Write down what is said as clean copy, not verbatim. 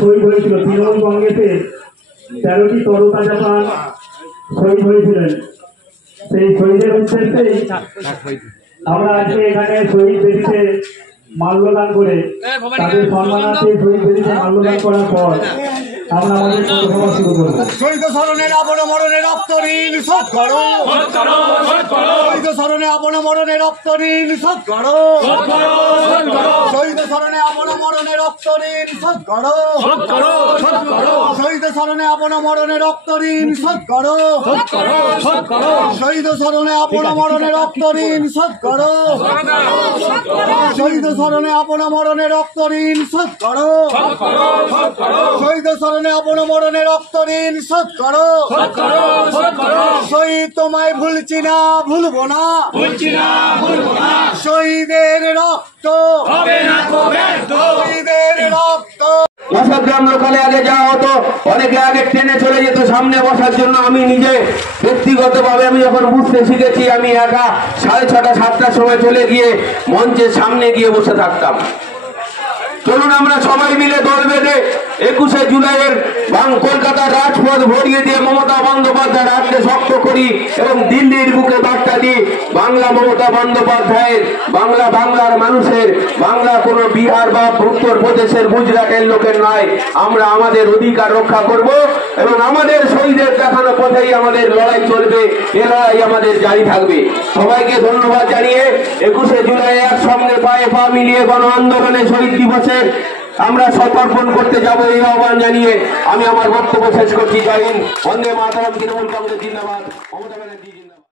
শহীদ হয়েছিল তৃণমূল কংগ্রেসের 13টি তরতাজা প্রাণ শহীদ হয়েছিলেন। সেই শহীদের উদ্দেশ্যেই আমরা আজকে এখানে শহীদ বেদিতে মাল্যদান করে তাদের সম্মানার্থে শহীদ বেদিতে মাল্যদান করার পর আমরা আমাদের সভা শুরু করব। শহীদ স্মরণের আপন মরণের রক্ত ঋণ শোধ করো, শহীদ স্মরণে আপন মরণের রক্ত ঋণ শোধ করো, শহীদ স্মরণে আপন মরণের রক্ত ঋণ শোধ করো, শহীদ স্মরণে আপন মরণের রক্ত ঋণ শোধ করো, শহীদ স্মরণে আপন মরণের রক্ত ঋণ শোধ করো, শহীদ স্মরণে আপন মরণের রক্ত ঋণ শোধ করো, শহীদ স্মরণে আপন মরণের রক্ত ঋণ শোধ করো, শহীদ তোমায় ভুলছি না ভুলবো না, শহীদের রক্ত হবে না তো ব্যর্থ, শহীদের রক্ত। গ্রাম লোকালে আগে যাওয়া হতো, অনেকে আগে ট্রেনে চলে যেত সামনে বসার জন্য। আমি নিজে ব্যক্তিগতভাবে আমি যখন বুঝতে শিখেছি, আমি একা 6:30 7টার সময় চলে গিয়ে মঞ্চের সামনে গিয়ে বসে থাকতাম। চলুন আমরা সবাই মিলে দল বেঁধে 21শে জুলাইয়ের কলকাতার রাজপথ ভরিয়ে দিয়ে মমতা বন্দ্যোপাধ্যায়ের হাতকে শক্ত করি এবং দিল্লির বুকে বার্তা দিই, বাংলা মমতা বন্দ্যোপাধ্যায়ের, বাংলা বাংলার মানুষের, বাংলা কোনো বিহার বা উত্তরপ্রদেশের গুজরাটের লোকের নয়। আমরা আমাদের অধিকার রক্ষা করব এবং আমাদের শহীদের দেখানো পথেই আমাদের লড়াই চলবে। এ লড়াই আমাদের জারি থাকবে। সবাইকে ধন্যবাদ জানিয়ে 21শে জুলাই একসঙ্গে পায়ে পা মিলিয়ে গণ আন্দোলনে শহীদ দিবসে আমরা সমর্পণ করতে যাবো এই আহ্বান জানিয়ে আমি আমার বক্তব্য শেষ করছি। জয় হিন্দ, বন্দে মাতরম, তৃণমূল কংগ্রেস জিন্দাবাদ, মমতা ব্যানার্জি জিন্দাবাদ।